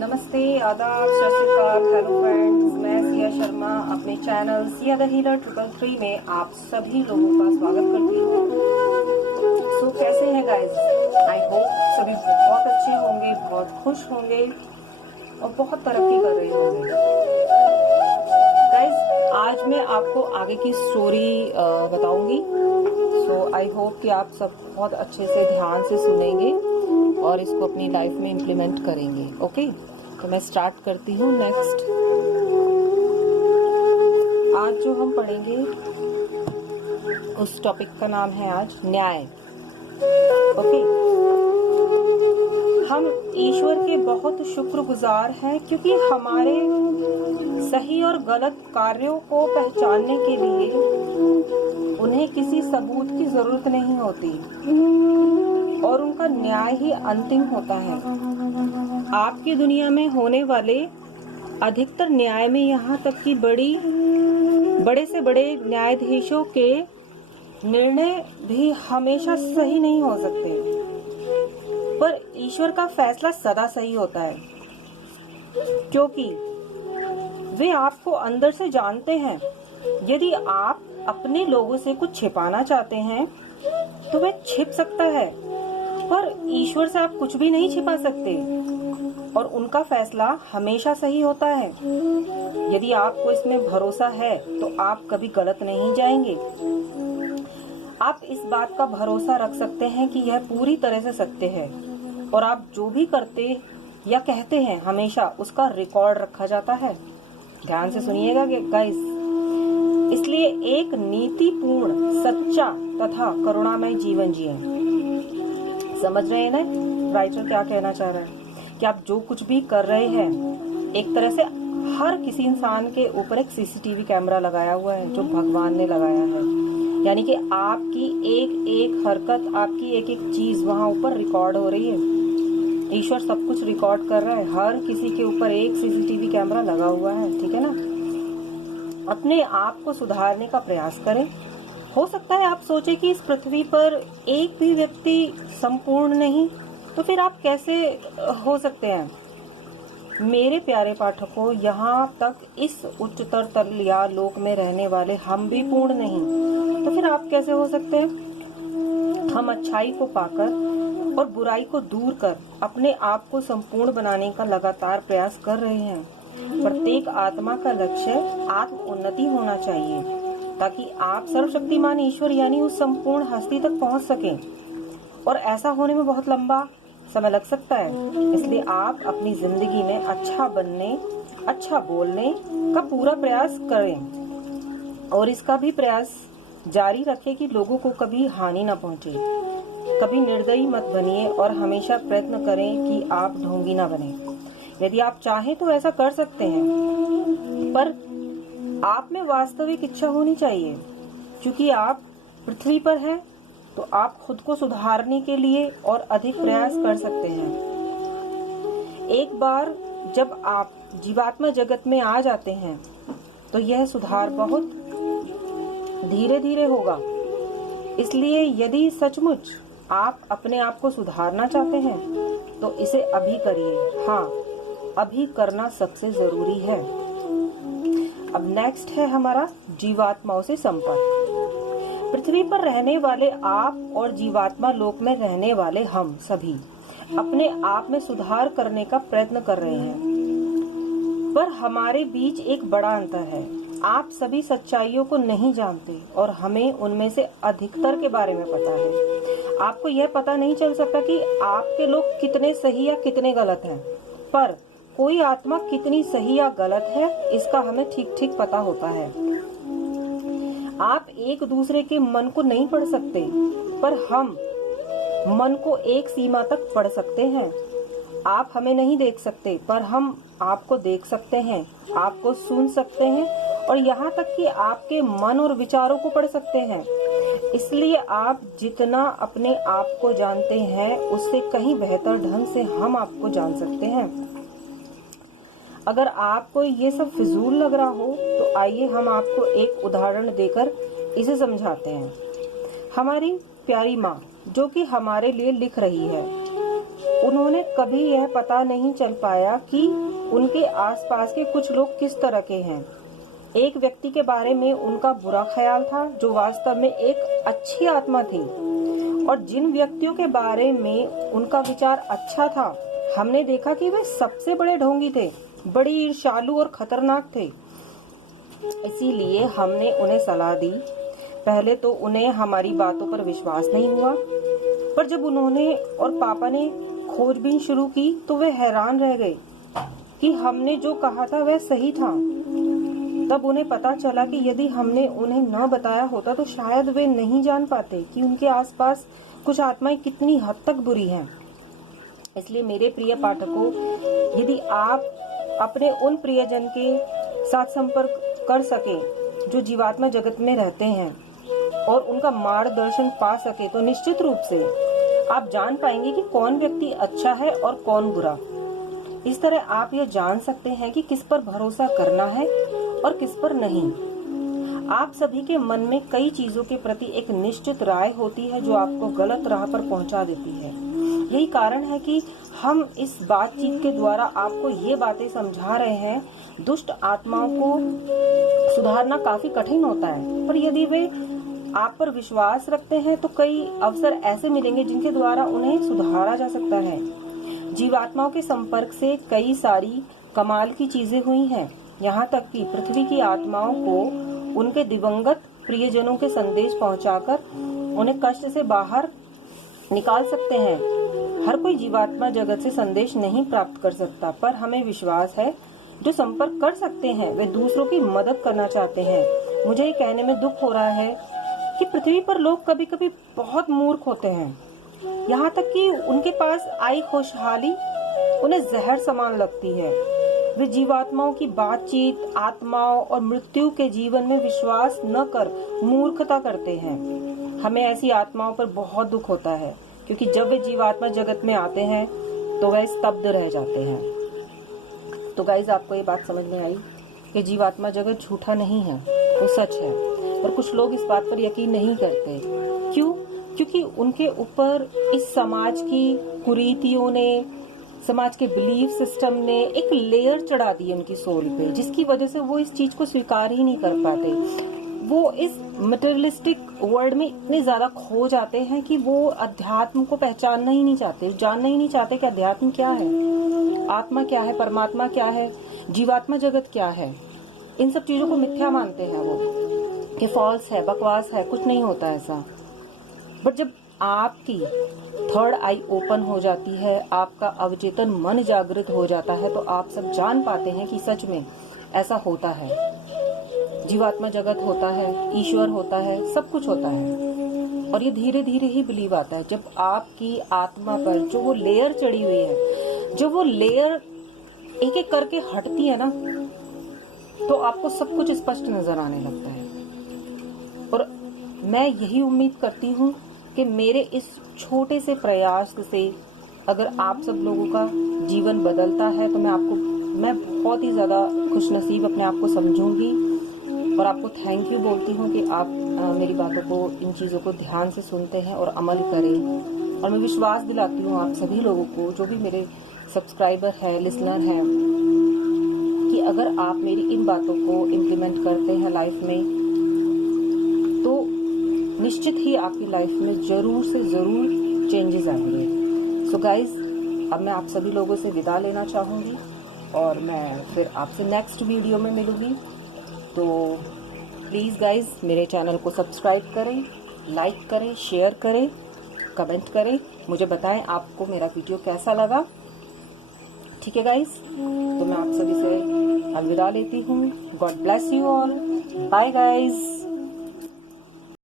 नमस्ते, आदाब, सत श्री अकाल, हेलो फ्रेंड्स। मैं सिया शर्मा अपने चैनल सिया द हीलर 333 में आप सभी लोगों का स्वागत करती हूँ। सो कैसे हैं गाइस? आई होप सभी बहुत अच्छे होंगे, बहुत खुश होंगे और बहुत तरक्की कर रहे होंगे। गाइस, आज मैं आपको आगे की स्टोरी बताऊंगी। सो आई होप कि आप सब बहुत अच्छे से ध्यान से सुनेंगे और इसको अपनी लाइफ में इम्प्लीमेंट करेंगे। ओके, तो मैं स्टार्ट करती हूँ। नेक्स्ट, आज जो हम पढ़ेंगे उस टॉपिक का नाम है आज न्याय। ओके, हम ईश्वर के बहुत शुक्रगुजार हैं क्योंकि हमारे सही और गलत कार्यों को पहचानने के लिए उन्हें किसी सबूत की जरूरत नहीं होती और उनका न्याय ही अंतिम होता है। आपकी दुनिया में होने वाले अधिकतर न्याय में यहाँ तक कि बड़े से बड़े न्यायाधीशों के निर्णय भी हमेशा सही नहीं हो सकते, पर ईश्वर का फैसला सदा सही होता है क्योंकि वे आपको अंदर से जानते हैं। यदि आप अपने लोगों से कुछ छिपाना चाहते हैं तो वह छिप सकता है, पर ईश्वर से आप कुछ भी नहीं छिपा सकते और उनका फैसला हमेशा सही होता है। यदि आपको इसमें भरोसा है तो आप कभी गलत नहीं जाएंगे। आप इस बात का भरोसा रख सकते हैं कि यह पूरी तरह से सत्य है और आप जो भी करते या कहते हैं हमेशा उसका रिकॉर्ड रखा जाता है। ध्यान से सुनिएगा गाइस। इसलिए एक नीतिपूर्ण, सच्चा तथा करुणामय जीवन जिए। समझ रहे हैं ना राइटर क्या कहना चाह रहा है? कि आप जो कुछ भी कर रहे हैं, एक तरह से हर किसी इंसान के ऊपर एक सीसीटीवी कैमरा लगाया हुआ है जो भगवान ने लगाया है। यानी कि आपकी एक एक हरकत, आपकी एक एक चीज वहाँ ऊपर रिकॉर्ड हो रही है। ईश्वर सब कुछ रिकॉर्ड कर रहा है। हर किसी के ऊपर एक सीसीटीवी कैमरा लगा हुआ है, ठीक है ना। अपने आप को सुधारने का प्रयास करें। हो सकता है आप सोचे कि इस पृथ्वी पर एक भी व्यक्ति संपूर्ण नहीं, तो फिर आप कैसे हो सकते हैं? मेरे प्यारे पाठकों, यहाँ तक इस उच्चतर तल या लोक में रहने वाले हम भी पूर्ण नहीं, तो फिर आप कैसे हो सकते हैं? हम अच्छाई को पाकर और बुराई को दूर कर अपने आप को संपूर्ण बनाने का लगातार प्रयास कर रहे हैं। प्रत्येक आत्मा का लक्ष्य आत्म उन्नति होना चाहिए ताकि आप सर्वशक्तिमान ईश्वर यानी उस संपूर्ण हस्ती तक पहुंच सकें, और ऐसा होने में बहुत लंबा समय लग सकता है। इसलिए आप अपनी जिंदगी में अच्छा बनने, अच्छा बोलने का पूरा प्रयास करें और इसका भी प्रयास जारी रखें कि लोगों को कभी हानि न पहुंचे। कभी निर्दयी मत बनिए और हमेशा प्रयत्न करें कि आप ढोंगी न बने। यदि आप चाहें तो ऐसा कर सकते हैं, पर आप में वास्तविक इच्छा होनी चाहिए। क्योंकि आप पृथ्वी पर हैं तो आप खुद को सुधारने के लिए और अधिक प्रयास कर सकते हैं। एक बार जब आप जीवात्मा जगत में आ जाते हैं तो यह सुधार बहुत धीरे धीरे होगा। इसलिए यदि सचमुच आप अपने आप को सुधारना चाहते हैं तो इसे अभी करिए। हाँ, अभी करना सबसे जरूरी है। अब नेक्स्ट है हमारा जीवात्माओं से संपर्क। पृथ्वी पर रहने वाले आप और जीवात्मा लोक में रहने वाले हम सभी अपने आप में सुधार करने का प्रयत्न कर रहे हैं, पर हमारे बीच एक बड़ा अंतर है। आप सभी सच्चाइयों को नहीं जानते और हमें उनमें से अधिकतर के बारे में पता है। आपको यह पता नहीं चल सकता कि आपके लोग कितने सही या कितने गलत हैं, पर कोई आत्मा कितनी सही या गलत है इसका हमें ठीक ठीक पता होता है। आप एक दूसरे के मन को नहीं पढ़ सकते, पर हम मन को एक सीमा तक पढ़ सकते हैं। आप हमें नहीं देख सकते, पर हम आपको देख सकते हैं, आपको सुन सकते हैं और यहाँ तक कि आपके मन और विचारों को पढ़ सकते हैं। इसलिए आप जितना अपने आप को जानते हैं उससे कहीं बेहतर ढंग से हम आपको जान सकते हैं। अगर आपको ये सब फिजूल लग रहा हो तो आइए हम आपको एक उदाहरण देकर इसे समझाते हैं। हमारी प्यारी माँ जो कि हमारे लिए लिख रही है, उन्होंने कभी यह पता नहीं चल पाया कि उनके आसपास के कुछ लोग किस तरह के हैं। एक व्यक्ति के बारे में उनका बुरा ख्याल था जो वास्तव में एक अच्छी आत्मा थी, और जिन व्यक्तियों के बारे में उनका विचार अच्छा था, हमने देखा कि वे सबसे बड़े ढोंगी थे, बड़ी ईर्ष्यालु और खतरनाक थे। इसीलिए हमने उन्हें सलाह दी। पहले तो उन्हें हमारी बातों पर विश्वास नहीं हुआ, पर जब उन्होंने और पापा ने खोजबीन शुरू की तो वे हैरान रह गए कि हमने जो कहा था वह सही था। तब उन्हें पता चला कि यदि हमने उन्हें न बताया होता तो शायद वे नहीं जान पाते कि उनके आसपास कुछ आत्माएं कितनी हद तक बुरी हैं। इसलिए मेरे प्रिय पाठकों, यदि आप अपने उन प्रियजन के साथ संपर्क कर सके जो जीवात्मा जगत में रहते हैं और उनका मार्गदर्शन पा सके, तो निश्चित रूप से आप जान पाएंगे कि कौन व्यक्ति अच्छा है और कौन बुरा। इस तरह आप यह जान सकते हैं कि किस पर भरोसा करना है और किस पर नहीं। आप सभी के मन में कई चीजों के प्रति एक निश्चित राय होती है जो आपको गलत राह पर पहुंचा देती है। यही कारण है कि हम इस बातचीत के द्वारा आपको ये बातें समझा रहे हैं। दुष्ट आत्माओं को सुधारना काफी कठिन होता है, पर यदि वे आप पर विश्वास रखते हैं तो कई अवसर ऐसे मिलेंगे जिनके द्वारा उन्हें सुधारा जा सकता है। जीवात्माओं के संपर्क से कई सारी कमाल की चीजें हुई हैं। यहाँ तक कि पृथ्वी की आत्माओं को उनके दिवंगत प्रियजनों के संदेश पहुंचाकर उन्हें कष्ट से बाहर निकाल सकते हैं। हर कोई जीवात्मा जगत से संदेश नहीं प्राप्त कर सकता, पर हमें विश्वास है जो संपर्क कर सकते हैं वे दूसरों की मदद करना चाहते हैं। मुझे ये कहने में दुख हो रहा है कि पृथ्वी पर लोग कभी कभी बहुत मूर्ख होते हैं, यहाँ तक कि उनके पास आई खुशहाली उन्हें जहर समान लगती है। वे जीवात्माओं की बातचीत, आत्माओं और मृत्यु के जीवन में विश्वास न कर मूर्खता करते हैं। हमें ऐसी आत्माओं पर बहुत दुख होता है, क्योंकि जब वे जीवात्मा जगत में आते हैं तो वह स्तब्ध रह जाते हैं। तो गाइज, आपको ये बात समझ में आई कि जीवात्मा जगत झूठा नहीं है, वो सच है। और कुछ लोग इस बात पर यकीन नहीं करते। क्यों? क्योंकि उनके ऊपर इस समाज की कुरीतियों ने, समाज के बिलीफ सिस्टम ने एक लेयर चढ़ा दी उनकी सोल पे, जिसकी वजह से वो इस चीज को स्वीकार ही नहीं कर पाते। वो इस मटेरियलिस्टिक वर्ल्ड में इतने ज्यादा खो जाते हैं कि वो अध्यात्म को पहचानना ही नहीं चाहते, जानना ही नहीं चाहते कि अध्यात्म क्या है, आत्मा क्या है, परमात्मा क्या है, जीवात्मा जगत क्या है। इन सब चीजों को मिथ्या मानते हैं वो, कि फॉल्स है, बकवास है, कुछ नहीं होता ऐसा। बट जब आपकी थर्ड आई ओपन हो जाती है, आपका अवचेतन मन जागृत हो जाता है, तो आप सब जान पाते हैं कि सच में ऐसा होता है। जीवात्मा जगत होता है, ईश्वर होता है, सब कुछ होता है। और ये धीरे धीरे ही बिलीव आता है। जब आपकी आत्मा पर जो वो लेयर चढ़ी हुई है, जो वो लेयर एक एक करके हटती है ना, तो आपको सब कुछ स्पष्ट नजर आने लगता है। और मैं यही उम्मीद करती हूँ कि मेरे इस छोटे से प्रयास से अगर आप सब लोगों का जीवन बदलता है, तो मैं बहुत ही ज्यादा खुशनसीब अपने आप को समझूंगी और आपको थैंक यू बोलती हूँ कि आप मेरी बातों को, इन चीजों को ध्यान से सुनते हैं और अमल करें। और मैं विश्वास दिलाती हूँ आप सभी लोगों को, जो भी मेरे सब्सक्राइबर है, लिसनर हैं, कि अगर आप मेरी इन बातों को इम्प्लीमेंट करते हैं लाइफ में, तो निश्चित ही आपकी लाइफ में जरूर से जरूर चेंजेस आएंगे। सो गाइज, अब मैं आप सभी लोगों से विदा लेना चाहूंगी और मैं फिर आपसे नेक्स्ट वीडियो में मिलूंगी। तो प्लीज़ गाइज, मेरे चैनल को सब्सक्राइब करें, लाइक करें, शेयर करें, कमेंट करें, मुझे बताएं आपको मेरा वीडियो कैसा लगा। ठीक है गाइज, तो मैं आप सभी से अलविदा लेती हूँ। God bless you all. Bye guys.